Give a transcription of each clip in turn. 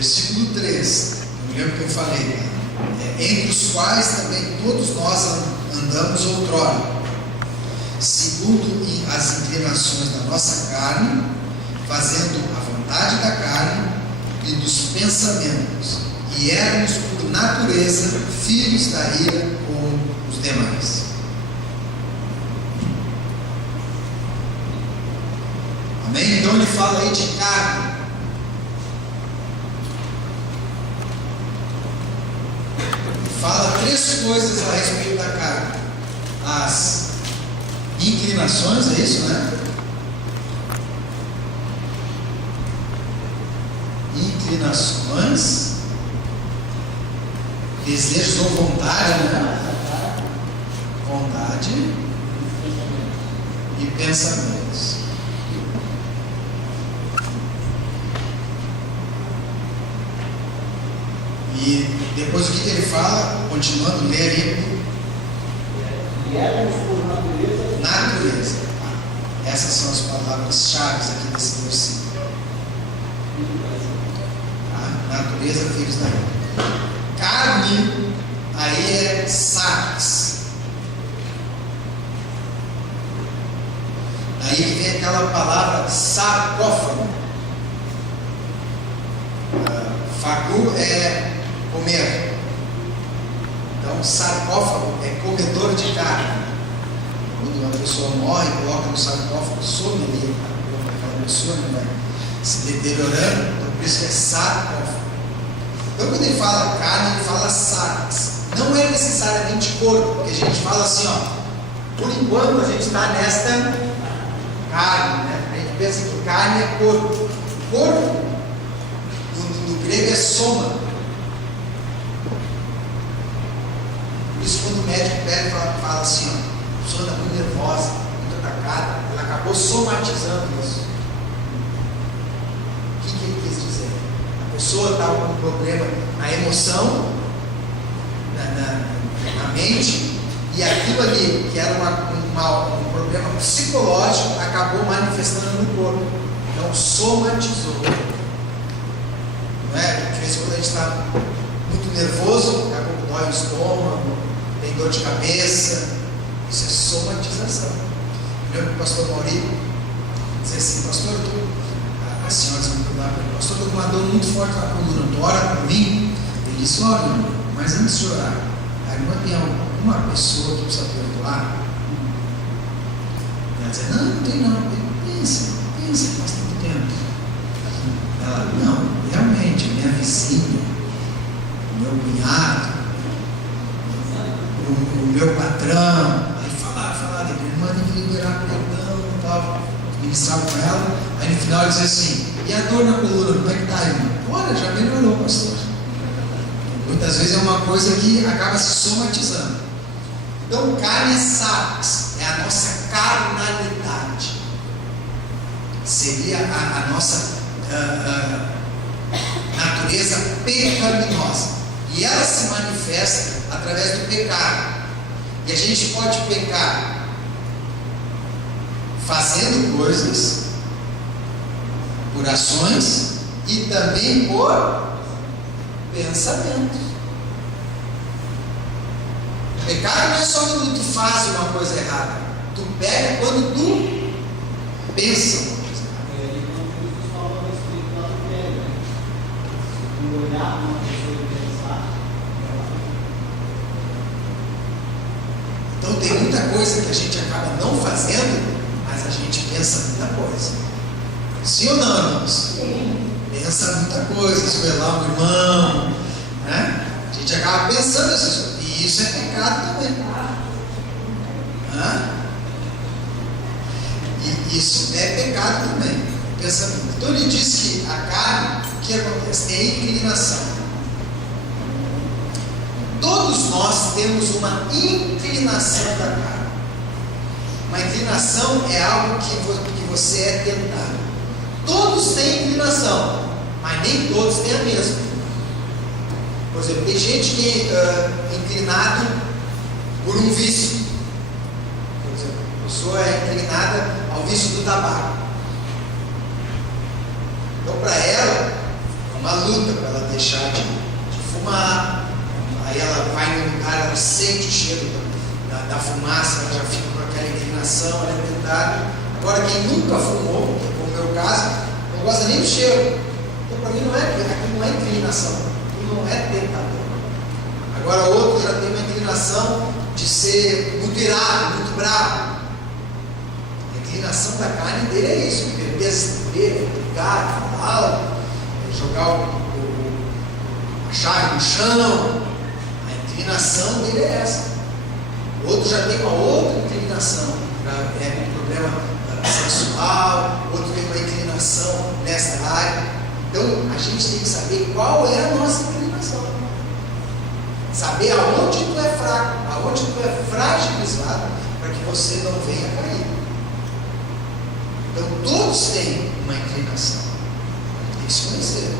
versículo 3, eu lembro que eu falei, né? Entre os quais também todos nós andamos outrora, segundo as inclinações da nossa carne, fazendo a vontade da carne e dos pensamentos, e éramos por natureza filhos da ira como os demais. Amém? Então ele fala aí de carne. Fala três coisas a respeito da carne: as inclinações, é isso, né? Inclinações, desejos ou vontade, né? Vontade e pensamentos. E depois o que ele fala, continuando a ler aí? E éramos por natureza. Natureza. Essas são as palavras-chave aqui desse versículo. Natureza, filhos da ira. Carne, aí é sarx. Aí que vem aquela palavra sarcófago. Fagu é comer. Então, sarcófago é comedor de carne. Quando uma pessoa morre, coloca no sarcófago, some ali aquela pessoa, não vai se deteriorando. Então, por isso é sarcófago. Então, quando ele fala carne, ele fala sarx. Não é necessariamente corpo, porque a gente fala assim, ó, por enquanto a gente está nesta carne, né? A gente pensa que carne é corpo. Corpo, no grego, é soma. Por isso, quando o médico pega e fala assim, ó, a pessoa está muito nervosa, muito atacada, ela acabou somatizando isso. O que ele quis dizer? A pessoa estava com um problema na emoção, na mente, e aquilo ali, que era um problema psicológico, acabou manifestando no corpo. Então, somatizou. Não é? De vez em quando a gente está muito nervoso, daqui a pouco dói o estômago, tem dor de cabeça. Isso é somatização. Eu lembro que o pastor Mauri dizia assim: pastor, as senhoras vão perguntar para ele, pastor, eu estou com uma dor muito forte na coluna, tu ora por mim? Ele disse: ora, irmão, mas antes de orar, a irmã tem alguma pessoa que precisa perdoar? Ela dizia: não tem não. Ele, pensa, faz tanto tempo. Ela: não, realmente, minha vizinha, o meu cunhado, o meu patrão. Aí falar, a irmã tem que liberar perdão e tal, ministrar com ela. Aí no final ele diz assim: e a dor na coluna, como é que está, irmã? Olha, já melhorou, pastor. Muitas vezes é uma coisa que acaba se somatizando. Então, carne é sarx, é a nossa carnalidade, seria a nossa natureza pecaminosa, e ela se manifesta através do pecado. E a gente pode pecar fazendo coisas, por ações e também por pensamentos. Pecado não é só quando tu faz uma coisa errada, tu pega quando tu pensa uma coisa errada. Então tem muita coisa que a gente acaba não fazendo, mas a gente pensa muita coisa. Sim ou não, irmãos? Sim. Pensa muita coisa, espelar um irmão, né? A gente acaba pensando essas coisas. E isso é pecado também. E isso é pecado também. Pensamento. Então ele diz que a carne, o que acontece? É inclinação. Todos nós temos uma inclinação da carne. Uma inclinação é algo que você é tentado. Todos têm inclinação, mas nem todos têm a mesma. Por exemplo, tem gente que é inclinado por um vício. Por exemplo, a pessoa é inclinada ao vício do tabaco. Então, para ela, uma luta para ela deixar de fumar. Aí ela vai num lugar, ela sente o cheiro da fumaça, ela já fica com aquela inclinação, ela é tentada. Agora, quem nunca fumou, como é o meu caso, não gosta nem do cheiro. Então, para mim, aquilo não é inclinação, aquilo não é tentador. Agora, outro já tem uma inclinação de ser muito irado, muito bravo. A inclinação da carne dele é isso: perder a estribeira, brigar, falar, jogar a chave no chão. A inclinação dele é essa. O outro já tem uma outra inclinação, um problema sexual, outro tem uma inclinação nessa área. Então a gente tem que saber qual é a nossa inclinação, saber aonde tu é fraco, aonde tu é fragilizado, para que você não venha cair. Então todos têm uma inclinação, tem que se conhecer,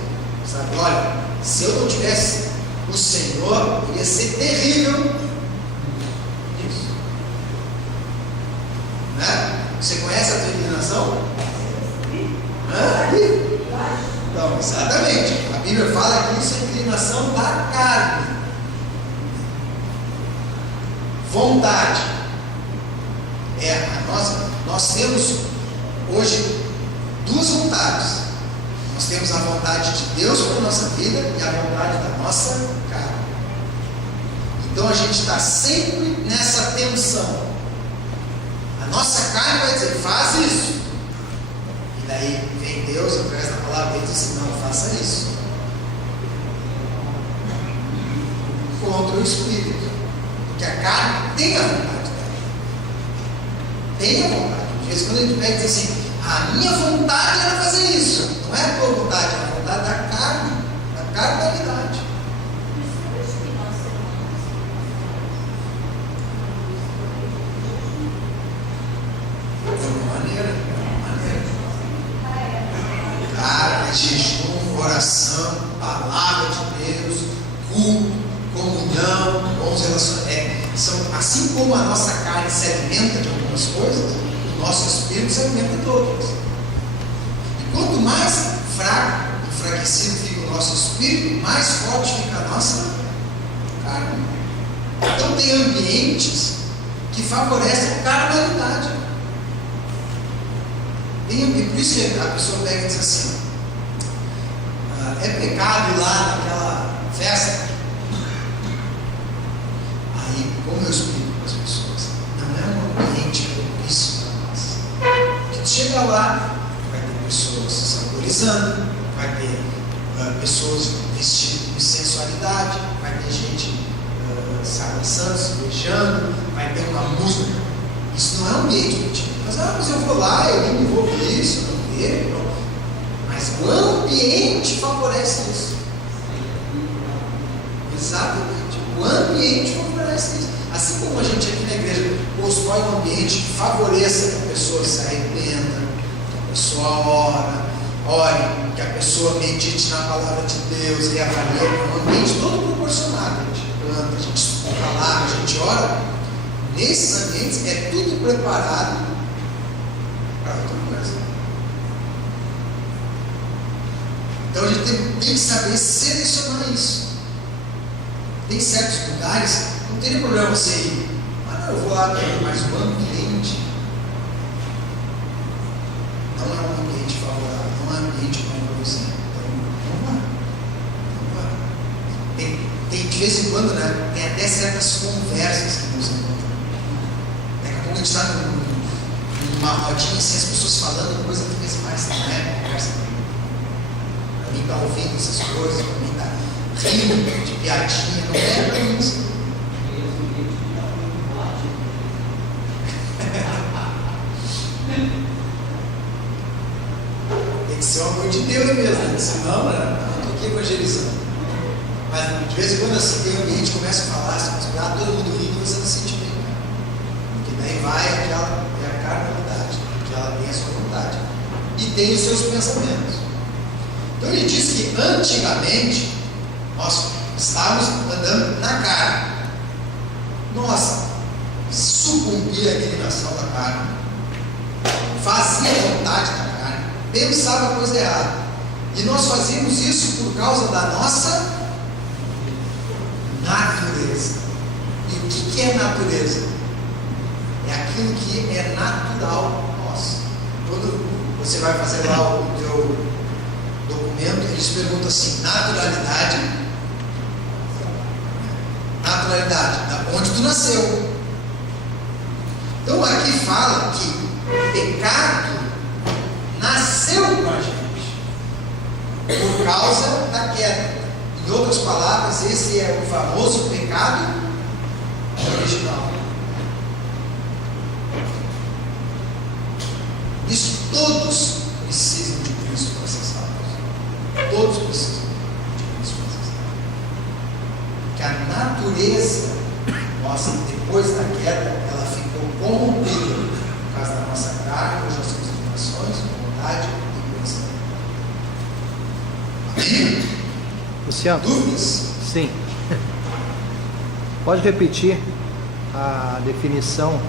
sabe? Olha, se eu não tivesse o Senhor, iria ser terrível isso, né? Você conhece a tua inclinação? Então, exatamente, a Bíblia fala que isso é inclinação da carne. Vontade é a nossa. Nós temos hoje duas vontades. Nós temos a vontade de Deus para a nossa vida e a vontade da nossa carne. Então a gente está sempre nessa tensão. A nossa carne vai dizer: faz isso. E daí vem Deus, através da palavra dele, e diz assim: não, faça isso. Contra o Espírito. Porque a carne tem a vontade dela. Tem a vontade. De vez em quando a gente pega e diz assim: a minha vontade era fazer isso. Não é a tua vontade, é a vontade da carne, da carnalidade. De uma maneira. Cara, é jejum, oração, palavra de Deus, culto, comunhão, bons relacionamentos. Assim como a nossa carne se alimenta de algumas coisas, o nosso espírito se alimenta de outras. E quanto mais fraco, enfraquecido fica o nosso espírito, mais forte fica a nossa carne. Então tem ambientes que favorecem a carnalidade. Por isso que a pessoa pega e diz assim: é pecado ir lá naquela festa. Aí, como eu explico para as pessoas, não é um ambiente propício para nós. Porque chega lá, vai ter pessoas se saborizando, vai ter pessoas vestidas de sensualidade, vai ter gente se abraçando, se beijando, vai ter uma música. Isso não é um ambiente propício. Mas eu vou lá, eu nem me envolvo nisso, não vejo. Mas o ambiente favorece isso. Exatamente. O ambiente favorece isso. Assim como a gente aqui na igreja constrói um ambiente que favoreça que a pessoa se arrependa, que a pessoa ore, que a pessoa medite na palavra de Deus, reavalie, é um ambiente todo proporcionado. A gente planta, a gente estuda a palavra, a gente ora. Nesses ambientes é tudo preparado para outra coisa. Então a gente tem que saber selecionar isso. Tem certos lugares, não teria problema você ir. Não, eu vou lá também, mas o ambiente não é um ambiente favorável, não é um ambiente bom para você. Então, não vá. Tem de vez em quando, né? Tem até certas conversas que nos encontram. Daqui a pouco a gente está numa rodinha assim, as pessoas falando coisa que fez mais, não é conversa. Para mim está ouvindo essas coisas, para mim está rindo de piadinha, não é para isso. Tem que ser o amor de Deus mesmo, né? Senão, não estou aqui evangelizando. Mas de vez em quando assim, tem um ambiente, começa a falar, todo mundo rindo, você não se sente bem. Porque daí vai aquela carnalidade, que ela tem a sua vontade e tem os seus pensamentos. Então ele diz que antigamente nós estávamos andando na carne. Nós sucumbia à inclinação da carne, fazia a vontade da carne, pensava a coisa errada. E nós fazemos isso por causa da nossa natureza. E o que é natureza? É aquilo que é natural nosso. Quando você vai fazer lá o teu documento, eles perguntam assim: naturalidade, da onde tu nasceu. Então aqui fala que o pecado nasceu com a gente por causa da queda. Em outras palavras, esse é o famoso pecado original. Isso todos precisam de Cristo para ser salvos. Todos precisam de Cristo para ser salvos. Porque a natureza nossa, depois da queda, ela ficou corrompida por causa da nossa carne, das nossas inclinações, vontade e pensamento. Amém? Luciano? Dúvidas? Sim. Pode repetir a definição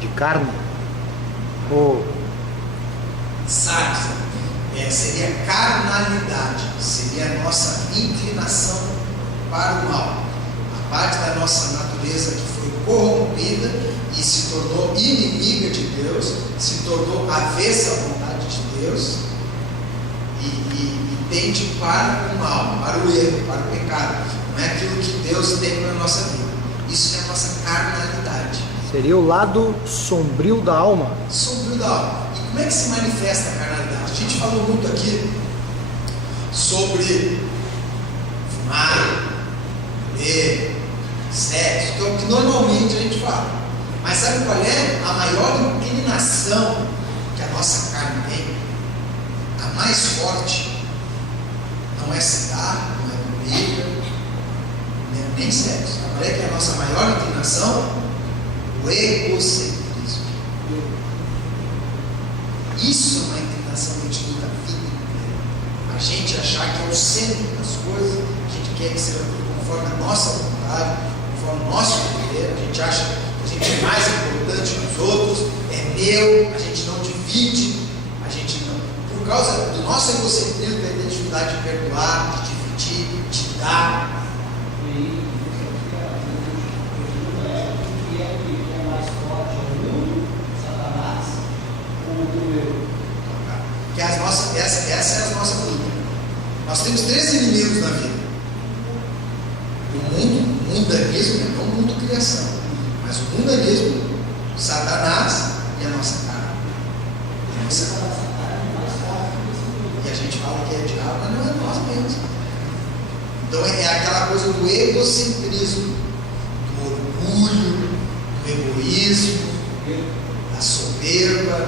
de carne? Ou Sarx, seria carnalidade, seria a nossa inclinação para o mal, a parte da nossa natureza que foi corrompida e se tornou inimiga de Deus, se tornou avessa à vontade de Deus e tende para o mal, para o erro, para o pecado. Não é aquilo que Deus tem para a nossa vida. Isso é a nossa carnalidade. seria o lado sombrio da alma? Sombrio da alma. E como é que se manifesta a carnalidade? A gente falou muito aqui sobre fumar, beber, sexo, que é o que normalmente a gente fala. Mas sabe qual é a maior inclinação que a nossa carne tem? A mais forte não é cigarro, não é bebida, nem sexo. Qual é que é a nossa maior inclinação? O egocentrismo. Isso é uma inclinação que a gente luta a vida inteira. A gente achar que é o centro das coisas, a gente quer que seja tudo conforme a nossa vontade, conforme o nosso querer, a gente acha que a gente é mais importante que os outros, é meu, a gente não divide, a gente não. Por causa do nosso egocentrismo, da dificuldade de perdoar, de dividir, de dar. Que essa é a nossa luta. Nós temos 3 inimigos na vida: o mundanismo, não o mundo criação, mas o mundanismo, Satanás e a nossa carne. E a gente fala que é diabo, mas não é nós mesmos. Então é aquela coisa do egocentrismo, do orgulho, do egoísmo, da soberba.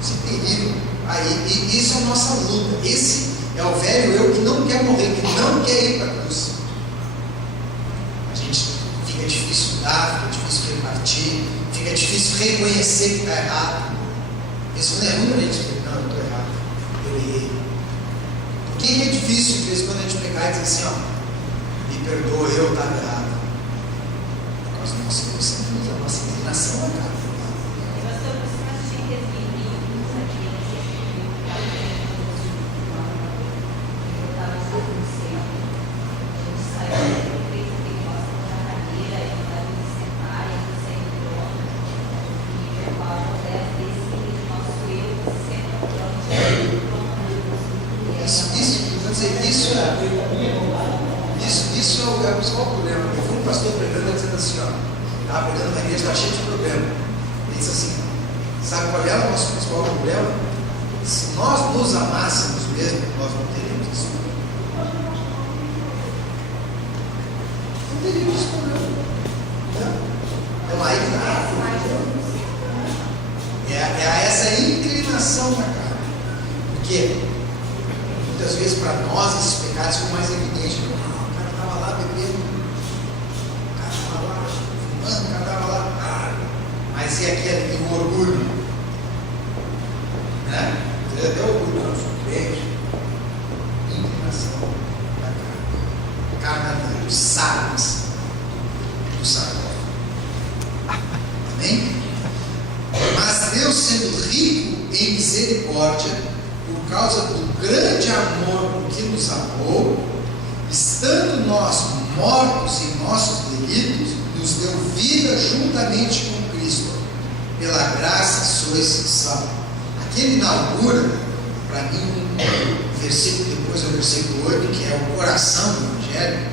Isso é terrível. E isso é a nossa luta. Esse é o velho eu que não quer morrer, que não quer ir para a cruz. A gente fica difícil dar, fica difícil repartir, fica difícil reconhecer que está errado. Isso quando é ruim, a gente diz: não, eu estou errado, eu errei. Por que é difícil, às vezes, quando a gente pegar e dizer assim: ó, me perdoa, eu estava errado? Por causa do nosso egocentrismo, da nossa inclinação a cara. Isso é o principal problema. Eu fui um pastor pregando dizendo assim: ó, estava pregando na igreja, está cheio de problema. Ele disse assim: sabe qual é o nosso principal problema? Se nós nos amássemos mesmo, nós não teríamos isso. Não teríamos esse problema. Então aí é essa inclinação da carne. Porque muitas vezes para nós esses pecados ficam mais evidentes. O cara estava lá bebendo, o cara estava lá fumando, o cara estava lá. Mas e aquele e o orgulho? Né? Até o orgulho, não sou crente. Inclinação da carne. Carnalidade, sábios do sarcófago. Amém? Mas Deus, sendo rico em misericórdia, por causa do grande amor com que nos amou, estando nós mortos em nossos delitos, nos deu vida juntamente com Cristo. Pela graça sois salvos. Aqui ele inaugura, para mim, um versículo, depois o versículo 8, que é o coração do Evangelho.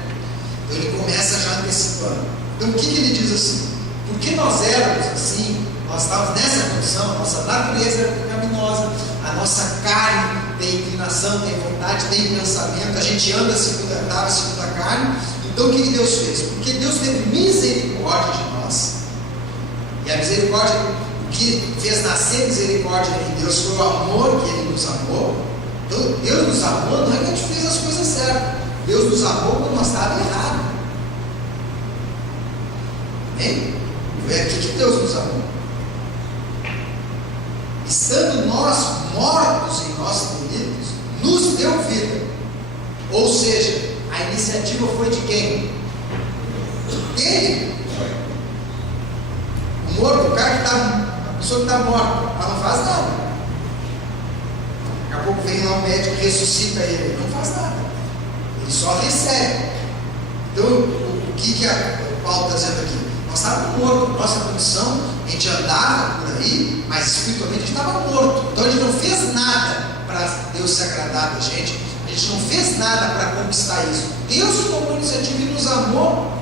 Então ele começa já antecipando. Então o que ele diz assim? Porque nós éramos assim, nós estávamos nessa condição, a nossa natureza era pecaminosa, a nossa carne tem inclinação, tem vontade, tem pensamento, a gente anda estava segundo a carne. Então o que Deus fez? Porque Deus teve misericórdia de nós, e a misericórdia, o que fez nascer misericórdia em Deus foi o amor que Ele nos amou. Então Deus nos amou, não é que a gente fez as coisas certas, Deus nos amou quando nós estávamos errados. Amém? Foi aqui que Deus nos amou. Estando nós mortos em nossos delitos, nos deu vida. Ou seja, a iniciativa foi de quem? Dele. O morto, o cara que está, a pessoa que está morta, ela não faz nada. Daqui a pouco vem lá um médico e ressuscita ele não faz nada. Ele só recebe. Então, o que Paulo está dizendo aqui? Nós estávamos mortos, nossa condição, a gente andava por aí, mas espiritualmente a gente estava morto. Então a gente não fez nada para Deus se agradar da gente, a gente não fez nada para conquistar isso. Deus tomou a iniciativa e nos amou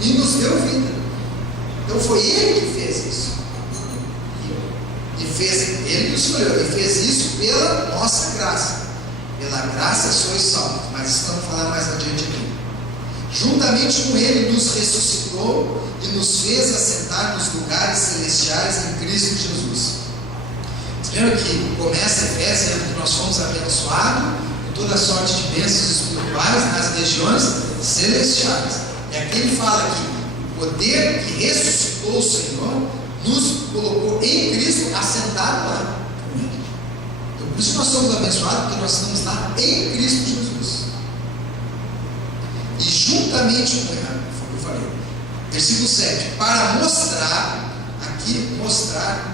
e nos deu vida. Então foi Ele que fez isso. Ele nos escolheu e fez isso pela nossa graça. Pela graça sois salvos. Mas isso vamos falar mais adiante aqui. Juntamente com Ele nos ressuscitou e nos fez assentar nos lugares celestiais em Cristo Jesus. Você lembra que começa Efésios, que nós fomos abençoados com toda sorte de bênçãos espirituais nas regiões celestiais. E aqui ele fala que o poder que ressuscitou o Senhor nos colocou em Cristo assentado lá com Ele. Então por isso nós somos abençoados, porque nós estamos lá em Cristo Jesus. E juntamente com ela, foi o que eu falei, versículo 7, para mostrar, aqui mostrar,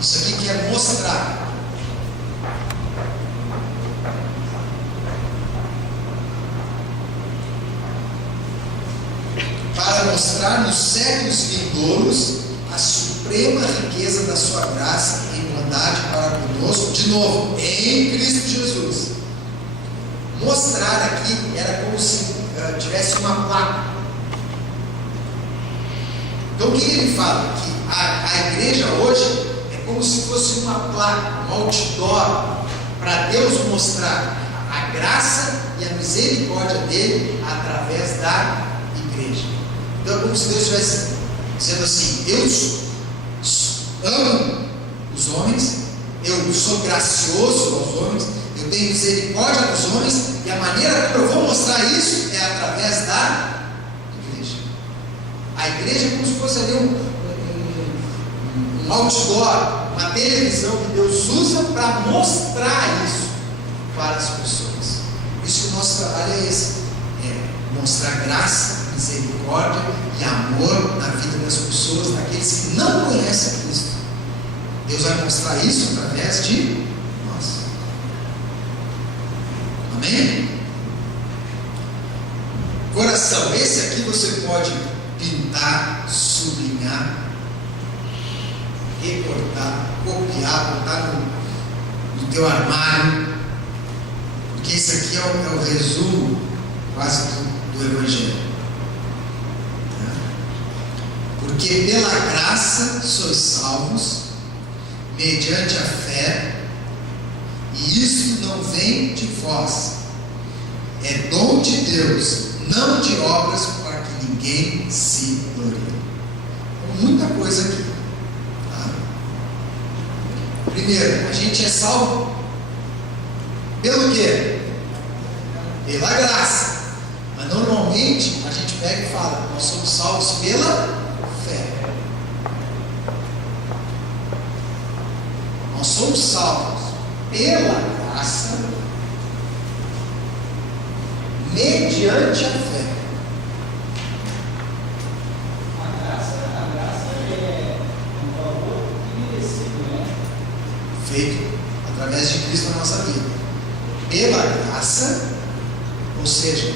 isso aqui que é mostrar. Para mostrar nos séculos vindouros a suprema riqueza da sua graça em bondade para conosco, de novo, em Cristo Jesus. Mostrar aqui era como se tivesse uma placa. Então o que ele fala? Que a igreja hoje é como se fosse uma placa, um outdoor, para Deus mostrar a graça e a misericórdia dele através da igreja. Então é como se Deus estivesse dizendo assim: eu amo os homens, eu sou gracioso aos homens, eu tenho misericórdia dos homens, e a maneira como eu vou mostrar isso é através da igreja. A igreja é como se fosse ali um outdoor, uma televisão que Deus usa para mostrar isso para as pessoas. Isso que o nosso trabalho é esse: é mostrar graça, misericórdia e amor na vida das pessoas, daqueles que não conhecem Cristo. Deus vai mostrar isso através de nós. Amém? Coração, esse aqui você pode pintar, sublinhar, recortar, copiar, botar no teu armário, porque isso aqui é o resumo quase do Evangelho. Porque pela graça sois salvos, mediante a fé, e isso não vem de vós, é dom de Deus, não de obras, para que ninguém se glorie. Muita coisa aqui. Primeiro, a gente é salvo pelo quê? Pela graça. Mas normalmente a gente pega e fala, nós somos salvos pela fé. Nós somos salvos pela graça, mediante a fé. A graça é um favor imerecido, né? Feito através de Cristo na nossa vida. Pela graça, ou seja,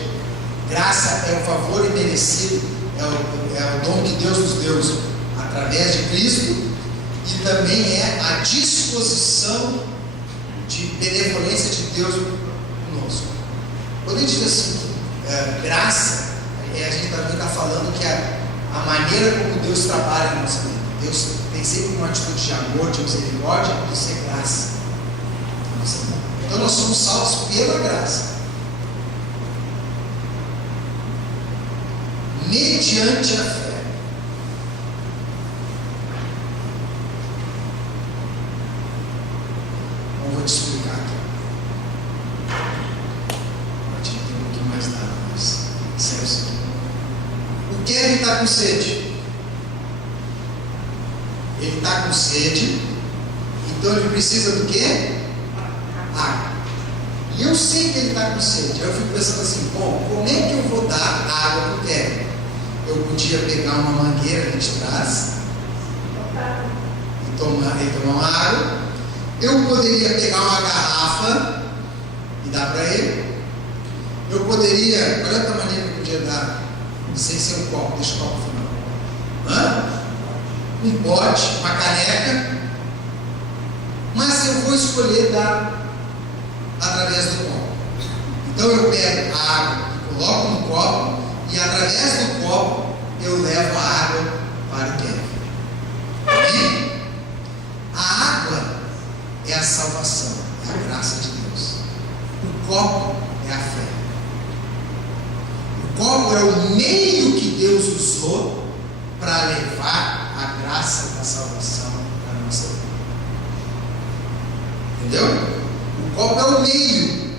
graça é o favor imerecido, é o dom que Deus nos deu através de Cristo, e também é a disposição de benevolência de Deus conosco. Quando a gente diz assim, graça, a gente também está falando que a maneira como Deus trabalha na nossa vida. Deus tem sempre uma atitude de amor, de misericórdia, isso é graça na nossa vida. Então nós somos salvos pela graça, mediante a fé. Eu vou te explicar aqui. A gente tem um pouquinho mais nada, mas sério isso aqui. O Kevin está com sede. Ele está com sede, então ele precisa do quê? Água. E eu sei que ele está com sede. Aí eu fico pensando assim, bom, como é que eu vou dar água para o Kevin? Eu podia pegar uma mangueira ali de trás e tomar uma água. Eu poderia pegar uma garrafa e dar para ele. Eu poderia, olha outra maneira que eu podia dar, sem ser um copo, deixa o copo no final. Um pote, uma caneca. Mas eu vou escolher dar através do copo. Então eu pego a água e coloco no copo, e através do copo eu levo a água para o Kevin. Amém? A água é a salvação, é a graça de Deus. O copo é a fé. O copo é o meio que Deus usou para levar a graça da salvação para a nossa vida. Entendeu? O copo é o meio.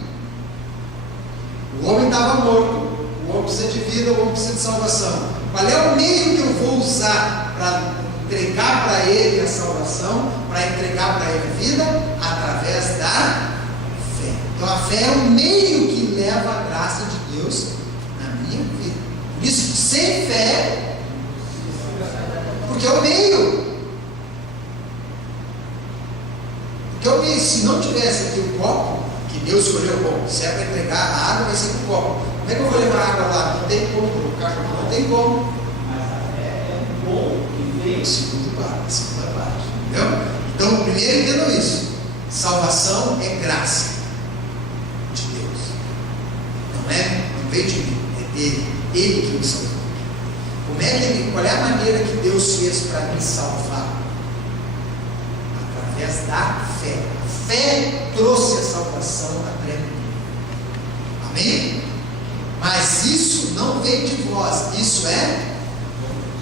O homem estava morto. O homem precisa de vida, o homem precisa de salvação. Qual é o meio que eu vou usar para entregar para ele a salvação, para entregar para ele a vida? Através da fé. Então a fé é o meio que leva a graça de Deus na minha vida. Por isso, sem fé, porque é o meio. Porque é o meio. Se não tivesse aqui o copo, que Deus escolheu, bom, se é para entregar a água, vai ser com o copo. Como é que eu vou levar a água lá? Não tem como, não tem como. Mas a fé é um dom que vem. Segunda parte. Entendeu? Então, primeiro entendam isso. Salvação é graça de Deus. Não veio de mim, é dele. Ele que me salvou. Qual é a maneira que Deus fez para me salvar? Através da fé. A fé trouxe a salvação até mim. Amém? Mas isso não vem de vós, isso é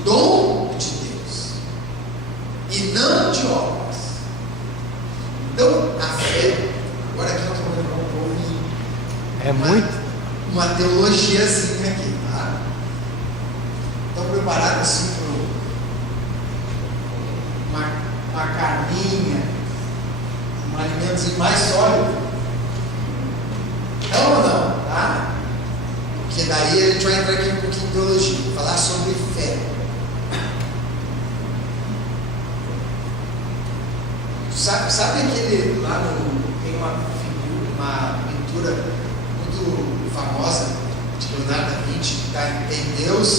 dom de Deus e não de obras. Então, a fé, agora aqui nós vamos levar um pouco uma teologiazinha aqui, tá? Estão preparados assim para uma carninha, um alimentozinho mais sólido? Não ou não? Tá? Porque daí a gente vai entrar aqui um pouquinho em teologia, falar sobre fé. Sabe aquele lá tem uma pintura muito famosa de Leonardo da Vinci, que tem Deus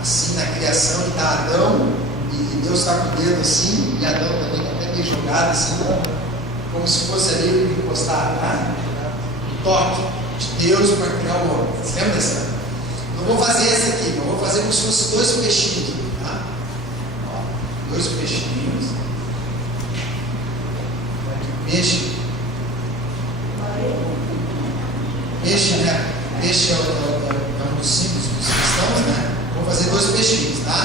assim na criação, e está Adão, e Deus está com o dedo assim, e Adão também está até meio jogado assim, como se fosse ali ele encostar, tá? O toque de Deus para criar o homem. Você lembra dessa? Não vou fazer essa aqui, não vou fazer como se fosse dois peixinhos, tá? Ó, dois peixinhos. Peixe, né? Peixe é um dos símbolos dos cristãos, né? Vou fazer dois peixinhos, tá?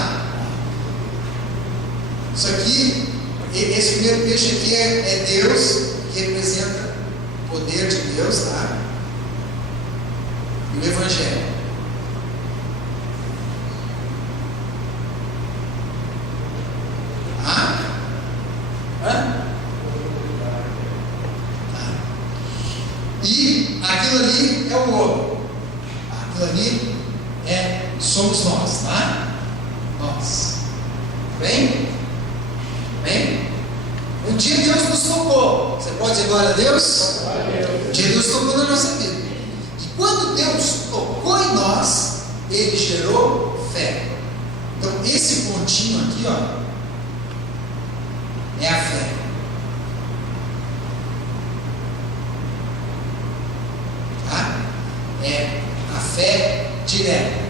Isso aqui, esse primeiro peixe aqui é Deus, que representa o poder de Deus, tá? E o Evangelho. aquilo ali é o ouro. Aquilo ali somos nós, tá? Nós. Bem? Bem? Um dia Deus nos tocou. Você pode dizer glória a Deus? Um dia Deus tocou na nossa vida. E quando Deus tocou em nós, Ele gerou fé. Então esse pontinho aqui, ó, é a fé. Tá? É a fé direta.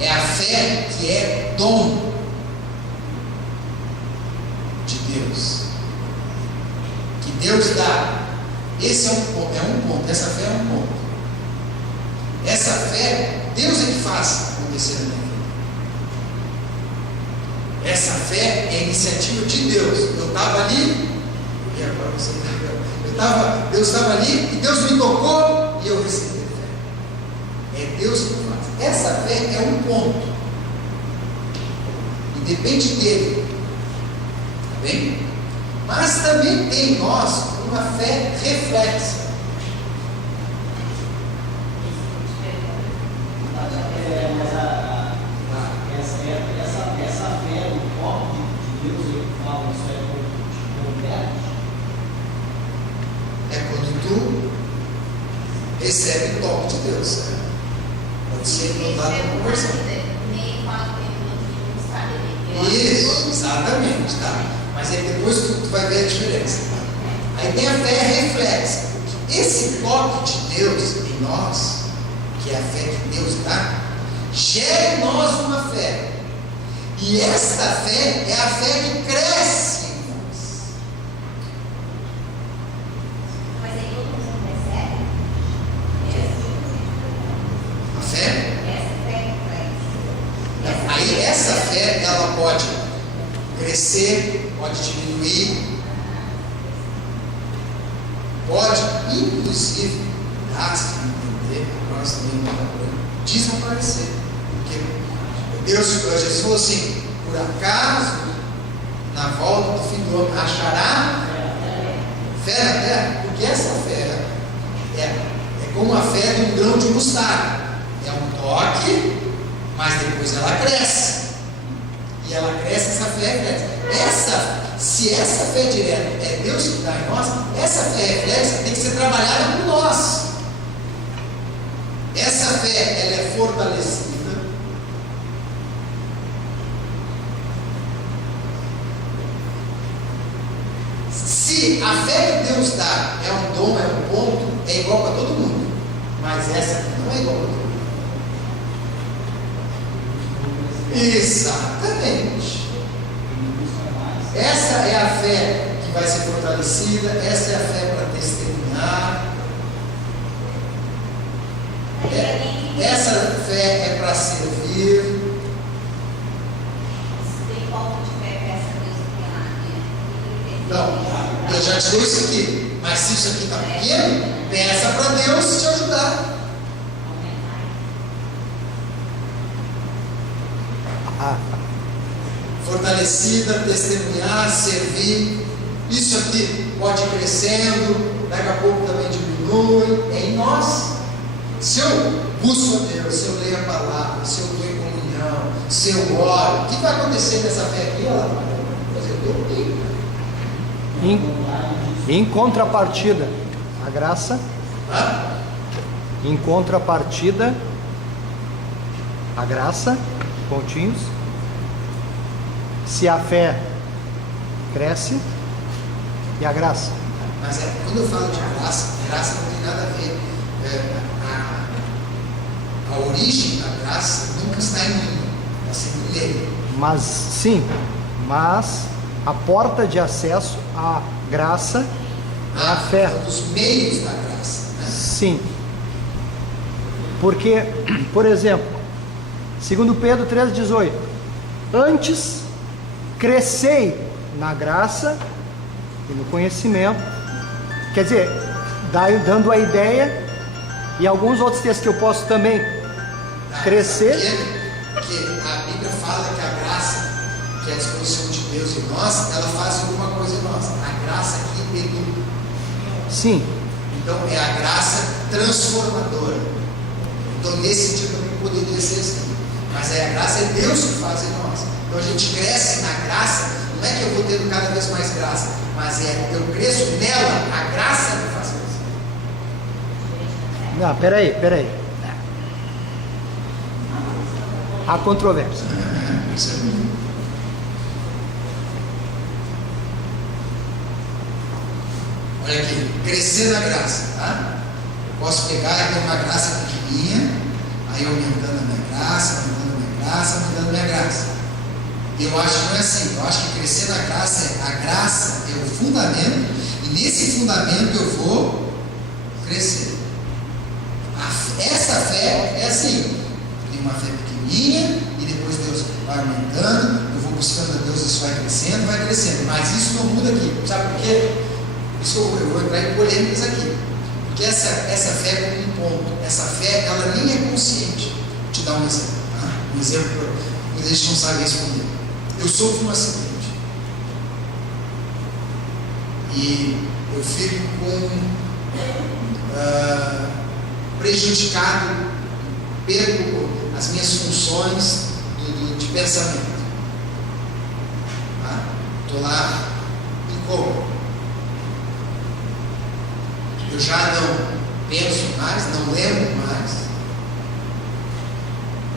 É a fé que é dom de Deus, que Deus dá. Esse é um ponto, essa fé é um ponto. Essa fé, Deus é que faz acontecer na minha vida. Essa fé é a iniciativa de Deus. Eu estava ali, e agora você Deus estava ali e Deus me tocou e eu recebi a fé. É Deus que faz. Essa fé é um ponto e depende dele. Bem? Mas também tem em nós uma fé reflexa. Essa fé, o toque de Deus, ele fala, isso é concreto? É quando tu recebe o toque de Deus. Né? Pode ser que não dá para conversar. Isso, exatamente, tá? Mas aí depois tu vai ver a diferença. Tá? Aí tem a fé reflexa. Esse toque de Deus em nós, que é a fé que Deus dá, gera em nós uma fé. E esta fé é a fé que cresce em nós. Mas aí todo mundo recebe? A fé? Essa fé que cresce. Aí essa fé, ela pode crescer, pode diminuir, pode, inclusive, se entender, nós também desaparecer. Porque Jesus falou assim: por acaso, na volta do fim do ano, achará fé na terra? Porque essa fé é como a fé de um grão de mostarda. É um toque, mas depois ela cresce. E ela cresce, essa fé cresce. Se essa fé direta é Deus que dá em nós, essa fé reflexa tem que ser trabalhada por nós. Essa fé, ela é fortalecida. Se a fé que Deus dá é um dom, é um ponto, é igual para todo mundo. Mas essa aqui não é igual para todo mundo. Exatamente. Essa é a fé que vai ser fortalecida, essa é a fé para testemunhar. Essa fé é para servir. Tem falta de fé, peça a Deus que Não, eu já te dou isso aqui. Mas se isso aqui está pequeno, peça para Deus te ajudar. Fortalecida, testemunhar, servir. Isso aqui pode ir crescendo, daqui a pouco também diminui. É em nós. Se eu busco a Deus, se eu leio a palavra, se eu estou em comunhão, se eu oro, o que vai acontecer nessa fé aqui? Ela vai fazer o teu. Em contrapartida, a graça. Em contrapartida, a graça, pontinhos. Se a fé cresce, e a graça. Mas quando eu falo de graça, graça não tem nada a ver. A origem da graça nunca está em mim, está sempre nele. Mas sim, mas a porta de acesso à graça é a fé. É um dos meios da graça. Né? Sim. Porque, por exemplo, 2 Pedro 3,18: antes crescei na graça e no conhecimento. Quer dizer, dando a ideia, e alguns outros textos que eu posso também crescer. Porque a Bíblia fala que a graça, que é a disposição de Deus em nós, ela faz alguma coisa em nós. A graça aqui educa. Sim. Então é a graça transformadora. Então nesse sentido também poderia ser assim. Mas a graça é Deus que faz em nós. Então a gente cresce na graça, não é que eu vou tendo cada vez mais graça, mas eu cresço nela, a graça me faz crescer. Não, peraí. Há controvérsia. Olha aqui, crescer na graça, tá? Eu posso pegar e ter uma graça pequenininha, aí aumentando a minha graça, aumentando a minha graça. Eu acho que não é assim. Eu acho que crescer na graça é o fundamento, e nesse fundamento eu vou crescer. Essa fé é assim. Tem uma fé pequenininha e depois Deus vai aumentando, eu vou buscando a Deus, isso vai crescendo, mas isso não muda aqui. Sabe por quê? Por isso eu vou entrar em polêmicas aqui. Porque essa fé é como um ponto. Essa fé, ela nem é consciente. Vou te dar um exemplo. Tá? Um exemplo que vocês não sabem responder. Eu sofro um acidente. E eu fico prejudicado, perco as minhas funções de pensamento. Estou lá em coma. Eu já não penso mais, não lembro mais,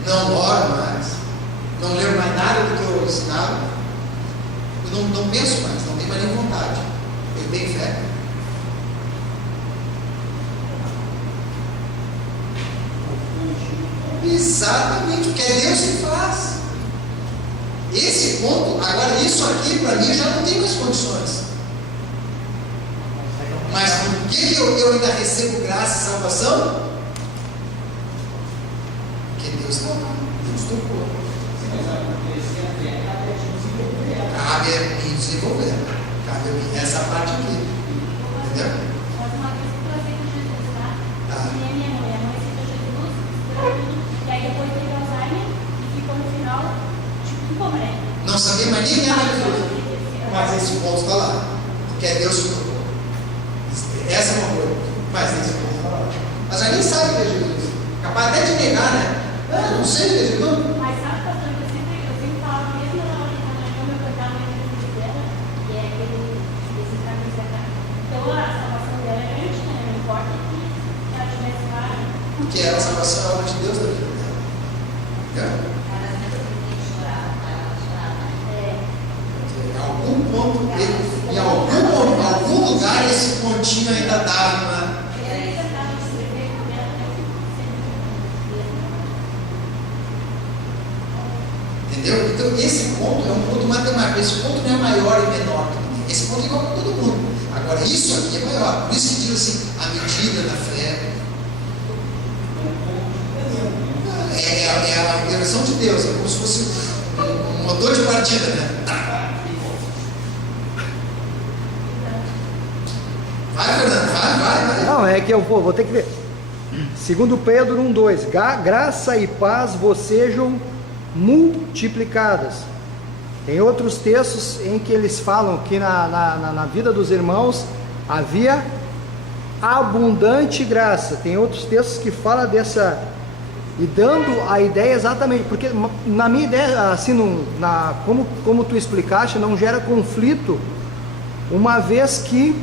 não oro mais, não lembro mais nada do que eu ensinava. Eu não penso mais, não tenho mais nem vontade. Eu tenho fé. Exatamente, porque é Deus que faz. Esse ponto, agora isso aqui para mim já não tem mais condições. Mas por que eu ainda recebo graça e salvação? Porque Deus está lá, Deus tocou. Cabe a mim desenvolver. Cabe a mim essa parte aqui. Entendeu? Mas uma vez que eu aceito Jesus, tá? E a minha mãe aceitou Jesus, e aí depois teve Alzheimer e ficou no final, tipo, em coma, né? Não sabia mais nem nada de Jesus. Mas esse ponto está lá. Porque é Deus que tocou. Essa é uma coisa. Mas esse ponto está lá. Mas já nem sabe que é Jesus. Capaz até de negar, né? Não sei que é Jesus. Mas sabe, pastor, que eu sempre falo, mesmo na hora que eu cantava na igreja dela, e é esse caminho da cara. Então a salvação dela é grande, né? Não importa que ela tivesse lá. Porque a salvação é a obra de Deus da vida dela. Entendeu? Em algum ponto, em algum lugar, esse pontinho ainda dava. Entendeu? Então, esse ponto é um ponto matemático. Esse ponto não é maior e menor que ninguém. Esse ponto é igual para todo mundo. Agora, isso aqui é maior. Por isso que diz assim: a medida da fé é a intervenção de Deus. É como se fosse um motor de partida, né? Vai, Fernando, vai. Não, é que eu vou ter que ver. Segundo Pedro 1:2, graça e paz vos sejam multiplicadas. Tem outros textos em que eles falam que na vida dos irmãos havia abundante graça. Tem outros textos que falam dessa, e dando a ideia exatamente, porque na minha ideia, assim, como tu explicaste, não gera conflito, uma vez que,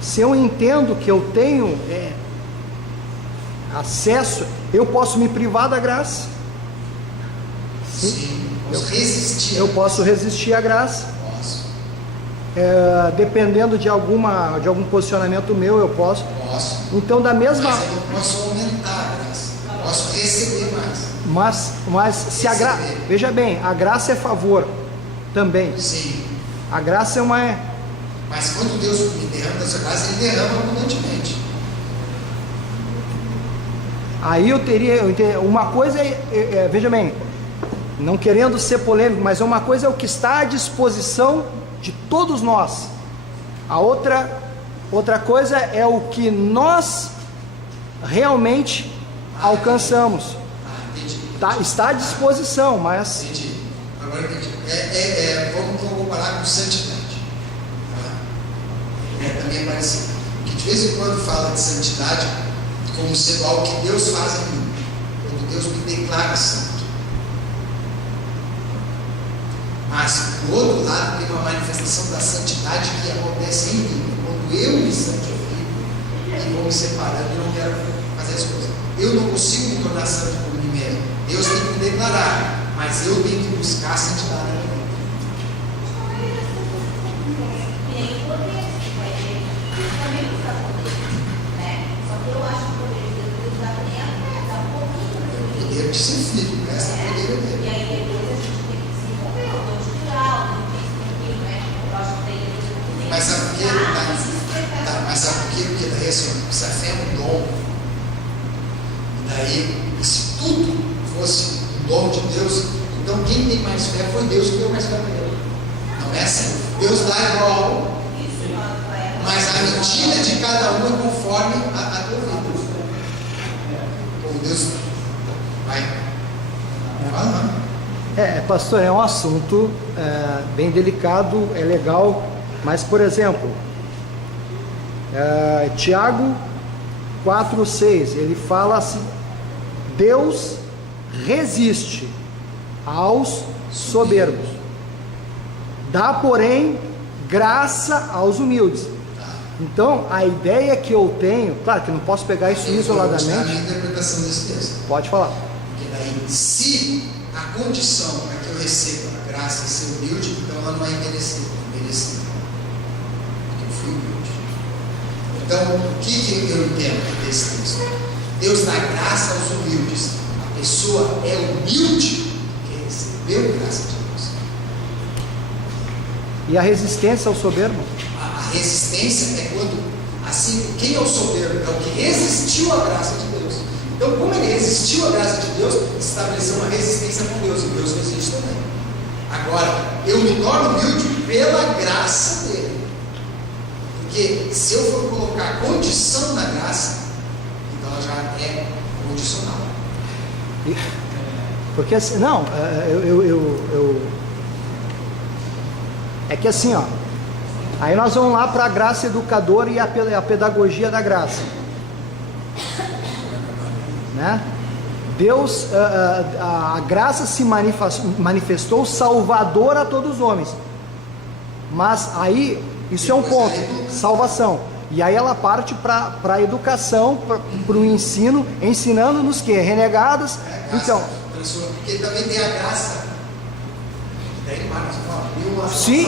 se eu entendo que eu tenho acesso, eu posso me privar da graça. Sim, resistir. Eu posso resistir à graça. Posso. Dependendo de algum posicionamento meu, eu posso. Posso. Então, da mesma. Mas eu não posso aumentar a graça. Eu posso receber mais. Mas se a graça. Veja bem, a graça é favor também. Sim. A graça é uma. Mas quando Deus me derrama da sua graça, Ele derrama abundantemente. Aí eu teria. Uma coisa veja bem, não querendo ser polêmico, mas uma coisa é o que está à disposição de todos nós. A outra coisa é o que nós realmente alcançamos. Entendi. Está à disposição, mas. Entendi. Agora entendi. Vamos comparar com santidade. Também é parecido. Que de vez em quando fala de santidade como sendo algo que Deus faz em mim, quando Deus me declara santo. Mas, do outro lado, tem uma manifestação da santidade que acontece em mim, quando eu me santifico e vou me separando e não quero fazer as coisas. Eu não consigo me tornar santo por mim mesmo. Deus tem que me declarar, mas eu tenho que buscar a santidade na minha vida. O poder de ser filho, essa é o poder dele. E aí depois a gente tem que se envolver, o dom de curar, o dom de né? Eu acho que tem Mas sabe por quê? Mas sabe por quê? Porque daí assim, se a fé é um dom, e daí, se tudo fosse um dom de Deus, então quem tem mais fé foi Deus que deu mais fé para ele. Não é assim? Deus dá igual, mas a medida de cada um é conforme a tua vida. Ou Deus vai falando. Pastor, é um assunto bem delicado, é legal, mas, por exemplo, Tiago 4,6, ele fala assim: Deus resiste aos soberbos, dá, porém, graça aos humildes. Então, a ideia que eu tenho, claro que não posso pegar isso isoladamente. A minha interpretação desse texto. Pode falar. Porque daí, se a condição para que eu receba a graça é ser humilde, então ela não é merecida, porque eu fui humilde. Então, o que eu entendo desse texto? Deus dá graça aos humildes. A pessoa é humilde porque recebeu graça de Deus. E a resistência ao soberbo? A resistência é quando, assim, quem é o soberbo? É o que resistiu à graça de Deus. Então, como ele resistiu à graça de Deus, estabeleceu uma resistência com Deus, e Deus resiste também. Agora, eu me torno humilde pela graça dele. Porque se eu for colocar condição na graça, então ela já é condicional. Porque assim, não, é que assim, ó, aí nós vamos lá para a graça educadora e a pedagogia da graça, né? Deus, a graça se manifestou salvador a todos os homens, mas aí isso é um ponto, salvação, e aí ela parte para a educação, para o ensino, ensinando-nos que renegadas, então, porque também tem a graça, sim,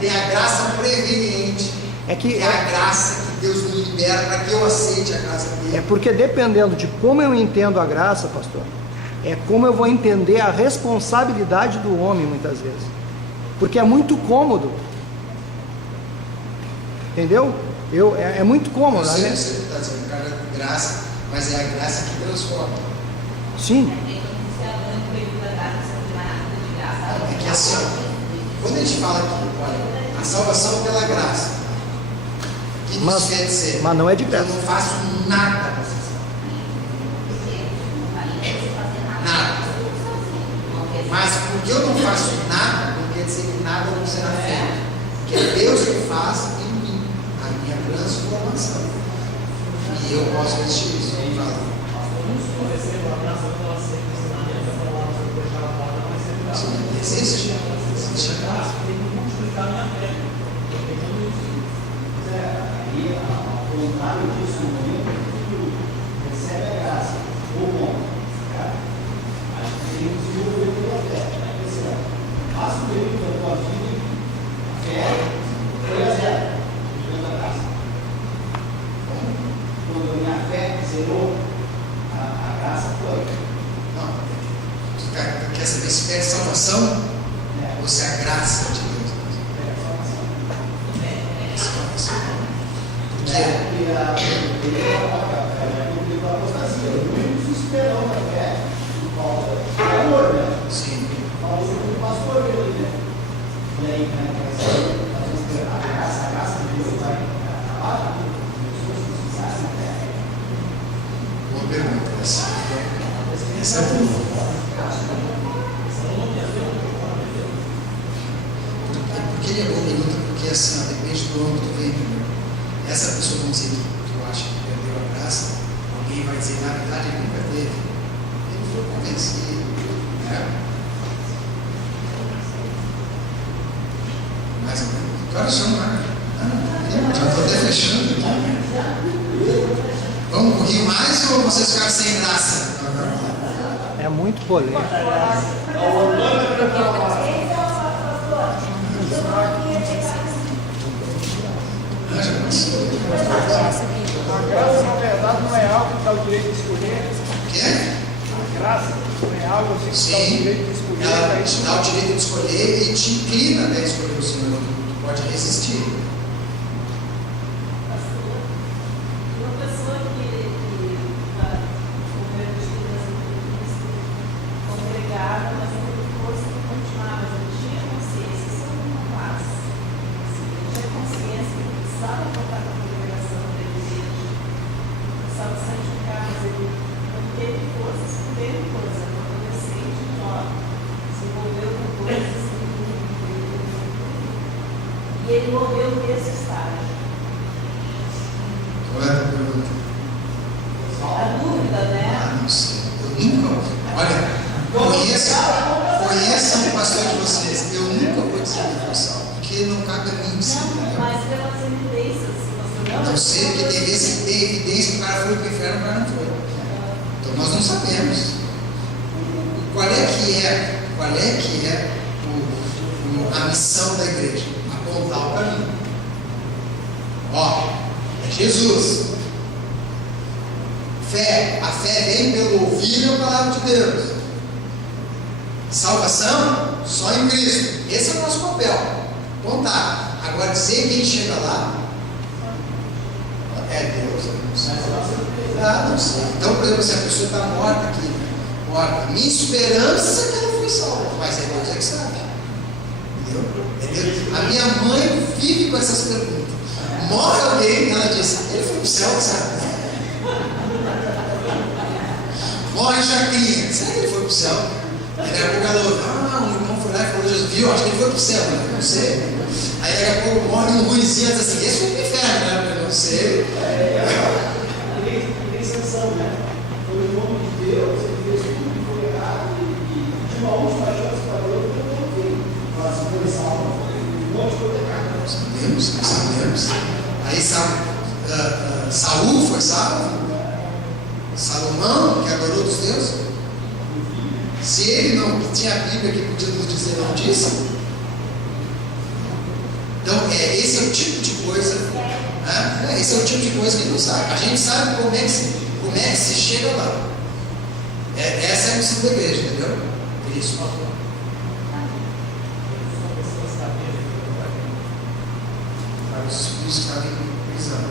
tem a graça preveniente, que é a graça que Deus me libera para que eu aceite a graça dele. É porque dependendo de como eu entendo a graça, pastor, é como eu vou entender a responsabilidade do homem muitas vezes, porque é muito cômodo, entendeu? É muito cômodo, Você né? está dizendo, cara, é graça, mas é a graça que transforma. Sim. É que assim, quando a gente fala aqui, olha, a salvação pela graça, o que isso quer dizer? Mas não é de graça. Eu não faço nada para ser salvo. Nada. Mas porque eu não faço nada, não quer dizer que nada não será feito. Que é Deus que faz em mim a minha transformação. E eu posso vestir isso. Existe a graça. Aí, ao contrário disso, no momento que tu recebe a graça, ou não, a gente tem que desenvolver pela fé. Faça o período da tua vida, a fé foi a zero, dentro da graça. Quando a minha fé zerou, a graça foi. Não. Tu quer saber se quer salvação ou se é a graça de Deus? Sim. Boa pergunta essa. Essa é boa. Por que ele é boa pergunta? Porque assim, ó, depende do âmbito que vem. essa pessoa, vamos dizer, que eu acho que perdeu a graça, alguém vai dizer, na verdade, ele nunca teve. Ele foi convencido, né? Mais ou menos. Agora chama, né? Já estou até fechando. Vamos correr mais ou vocês ficaram sem graça? É muito polêmico. A graça, na verdade, não é algo que dá o direito de escolher. Quer? A graça não é algo assim que dá o Sim, direito de escolher. ela te dá o direito de escolher e te inclina a escolher o Senhor. Tu pode resistir. Uma pessoa que congregava, mas ele fosse continuar, mas ele tinha consciência, isso é uma paz. Ele tinha consciência que precisava voltar para a congregação da igreja, precisava santificar, mas ele não teve forças, não teve força, era um adolescente jovem, se envolveu com coisas e ele morreu nesse estágio. Qual é a pergunta? A dúvida, né? Ah, não sei. Eu nunca. Olha, conheçam o pastor de vocês. Eu nunca vou dizer que foi salvo, porque não cabe a mim dizer. Não, mas pelas evidências, Mas eu sei que tem vezes que tem evidência que o cara foi para o inferno e o cara não foi. Então nós não sabemos. Qual é que é a missão da igreja? Apontar o caminho. Ó, é Jesus. Fé. A fé vem pelo ouvir a palavra de Deus. Salvação só em Cristo. Esse é o nosso papel. Apontar. Agora dizer quem chega lá é Deus. Não sei. Não sei. Então, por exemplo, se a pessoa está morta aqui, morta, minha esperança é que ela foi salva. Mas é Deus que sabe. Entendeu? A minha mãe vive com essas perguntas. Morre alguém, ela diz, ele foi pro céu, sabe? Morre Chacrinha, será que ele foi pro céu? Aí daqui a pouco ela, um irmão foi lá e falou, Jesus, viu, acho que ele foi pro céu, né? Não sei. Aí daqui a pouco morre um ruizinho e diz assim, esse foi pro inferno, né? Eu não sei. Tem exceção, né? Foi o nome de Deus, ele fez tudo que foi errado e de uma última chance para outra, eu não vi. Mas se foi salvo, um monte de coisa errada. Sabemos. Aí Saul foi salvo. Salomão, que adorou dos deuses. Se ele não tinha a Bíblia que podia nos dizer, não disse. Então, esse é o tipo de coisa. Esse é o tipo de coisa que não sabe. A gente sabe como é que se chega lá. Essa é a missão da igreja, entendeu? Isso. Para os espíritos que estavam em prisão.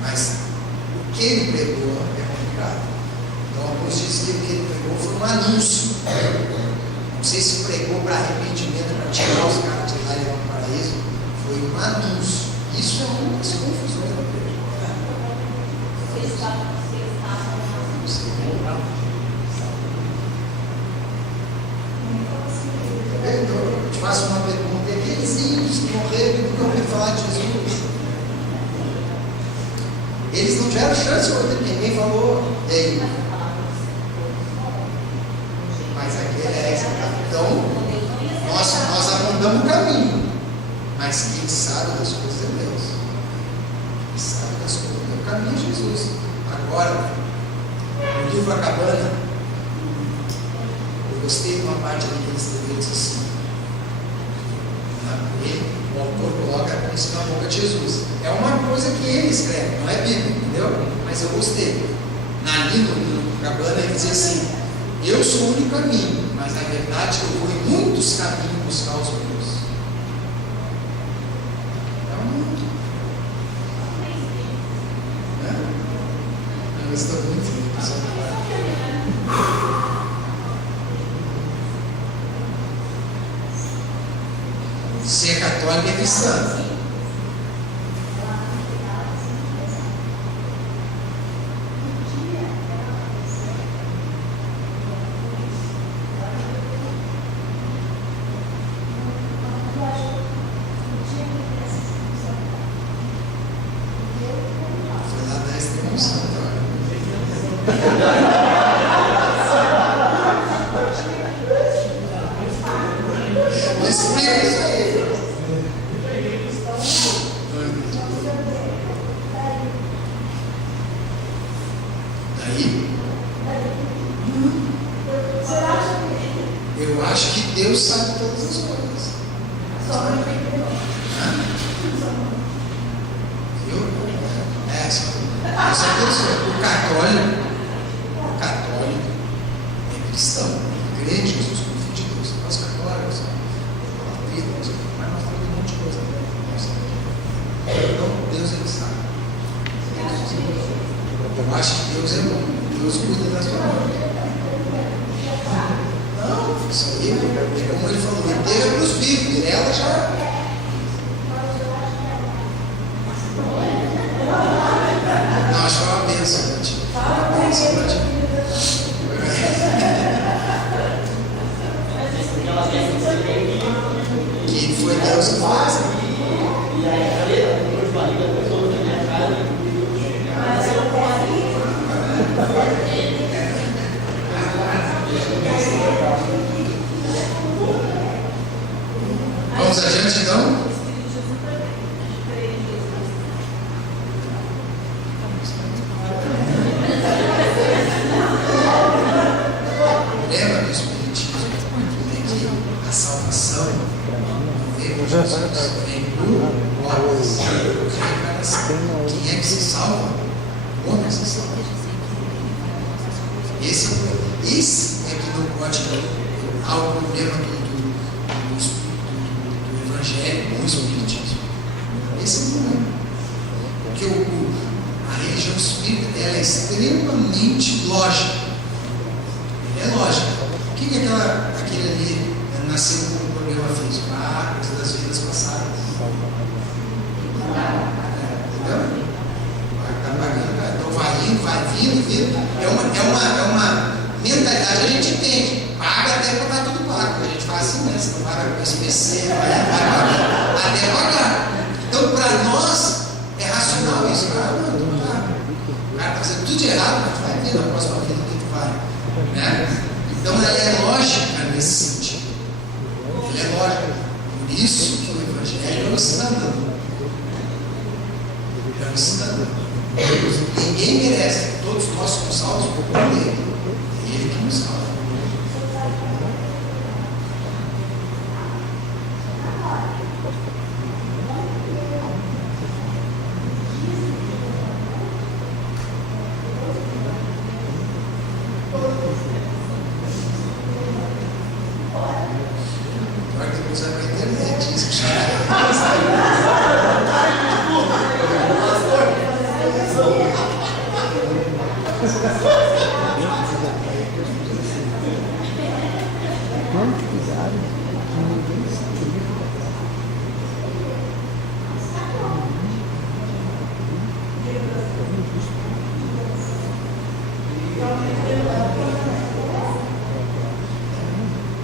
Mas o que ele pregou é complicado. Então, alguns dizem que o que ele pregou foi um anúncio. Não sei se pregou para arrependimento, para tirar os caras de lá e levar para o paraíso. Foi um anúncio. Isso é uma das confusões da igreja. Então, eu te faço uma pergunta. E aqueles índios que morreram e nunca ouviram falar de Jesus? Eles não tiveram chance de ouvir, ninguém falou. E aí? Mas então, nós apontamos o caminho. Mas quem sabe das coisas é Deus. Quem sabe das coisas é o caminho de Jesus. Agora, no livro A Cabana, eu gostei de uma parte ali que ele escreveu, diz assim. O autor coloca isso na boca de Jesus. É uma coisa que ele escreve, não é Bíblia, entendeu? Mas eu gostei. Ali no Cabana ele diz assim: eu sou o único caminho, mas na verdade eu vou em muitos caminhos buscar os meus. Eu estou muito ser católico é cristão. Explica isso aí. Daí, eu acho que Deus sabe todas as coisas. Viu? Só Deus. O católico é cristão, crê em Jesus como filho de Deus. Nós católicos, mas nós falamos um monte de coisa. Então, Deus ele sabe. Eu acho que Deus é bom. Deus cuida das famílias. Não, isso aí, como ele falou, enterra para os vivos, ela já. Não, acho que foi uma bênção, né? Uma bênção, né? Que foi Deus que faz. Vamos adiante então? Lembra do Espiritismo? Que a salvação não veio por Jesus, vem por obras, reencarnação. Quem é que se salva? O homem se salva. Esse é que não pode há o problema do Evangelho ou Espiritismo. Esse é o problema. Porque a religião espírita ela é extremamente lógica. É lógica. O que aquele ali nasceu com um problema físico? Coisa das vidas passadas. Entendeu? Está pagando. Então vai vindo. É uma mentalidade que a gente entende. Paga até quando está tudo pago. A gente faz assim, né? Você não paga com SPC, vai pagar até pagar. Então, para nós, é racional isso. Não paga. O cara está fazendo tudo de errado, mas vai ver na próxima vida o que tu vai. Né? Então, ela é lógica nesse sentido. Ela é lógica. Por isso que o Evangelho é o cidadão. É o cidadão. Ninguém merece. Todos nós somos salvos por conta dele. É ele que nos salva. Agora que usar a internet, isso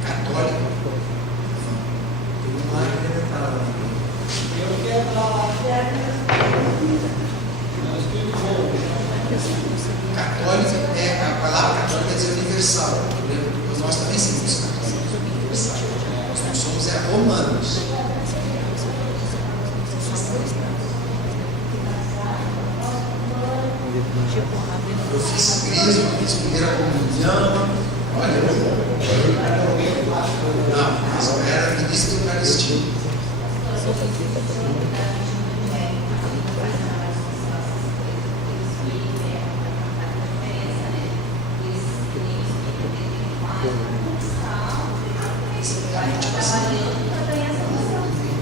católico. Tudo lá católico a palavra católica quer dizer universal. Nós também somos católicos, universal. Nós não somos romanos. Eu fiz crisma, fiz primeira comunhão. Olha, não, mas eu era ministro do Eucaristia.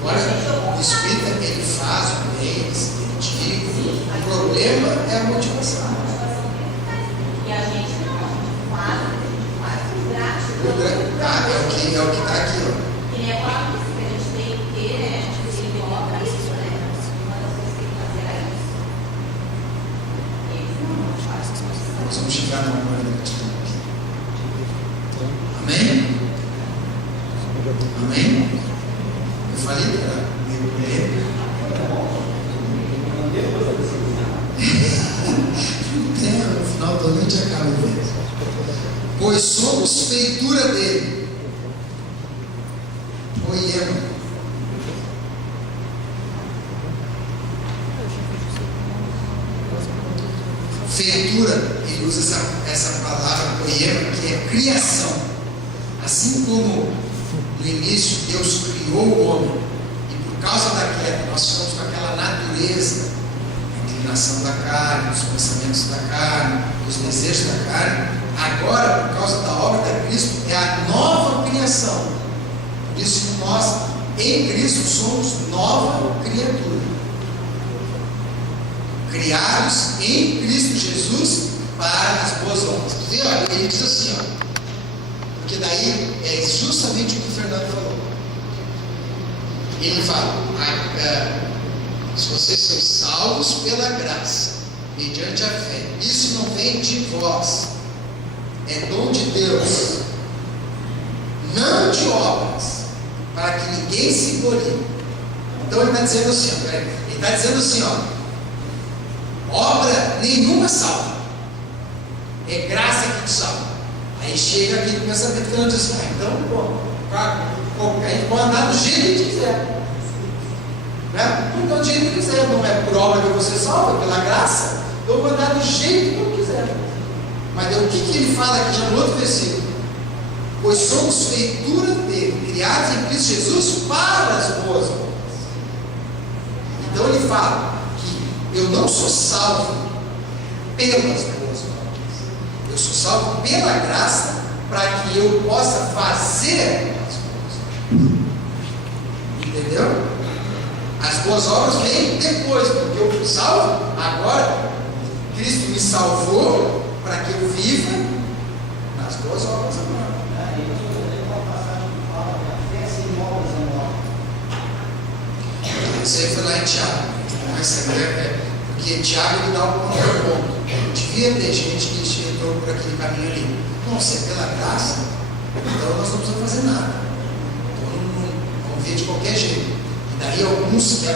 Olha, o espírita ele faz o bem, ele se dedica. O problema é a motivação. E a gente não faz com gratidão. É o que está aqui, ó. Que nem a palavra que a gente tem que ter, né? Ele coloca isso, né? Uma das coisas que tem que fazer é isso. Eles não fazem. Nós vamos chegar na hora da gratidão aqui. Amém? Amém? Eu falei para meu prêmio. No final da noite acaba. pois somos feitura dele. Poema. Feitura, ele usa essa palavra poema, que é criação. Assim como no início Deus criou o homem, e por causa da queda nós ficamos com aquela natureza, a inclinação da carne, os pensamentos da carne, os desejos da carne. Agora, por causa da obra de Cristo, é a nova criação. Por isso que nós, em Cristo, somos nova criatura. Criados em Cristo Jesus para as boas obras. E olha, ele diz assim, ó, porque daí é justamente o que o Fernando falou. Ele fala, se vocês são salvos pela graça, mediante a fé, isso não vem de vós, é dom de Deus, não de obras, para que ninguém se glorie. Então ele está dizendo assim, ó, ele está dizendo assim, ó, obra nenhuma salva, é graça que te salva. Aí chega aqui no pensamento que não diz assim, então a gente pode andar do jeito que a gente quiser, né? Então do jeito que quiser, não é por obra que você salva, é pela graça. Eu vou andar do jeito que eu quiser. Mas o que ele fala aqui já no outro versículo? Pois somos feitura dele, criados em Cristo Jesus para as boas obras. Então ele fala que eu não sou salvo pelas boas obras, eu sou salvo pela graça para que eu possa fazer as boas obras. Entendeu? As boas obras vêm depois, porque eu fui salvo, agora Cristo me salvou para que eu viva nas boas obras agora. Isso aí foi lá em Tiago. Porque Tiago ele dá o primeiro ponto. Devia ter gente que entrou por aquele caminho ali. Não, se é pela graça, então nós não precisamos fazer nada. Então vamos ver de qualquer jeito. E daí alguns que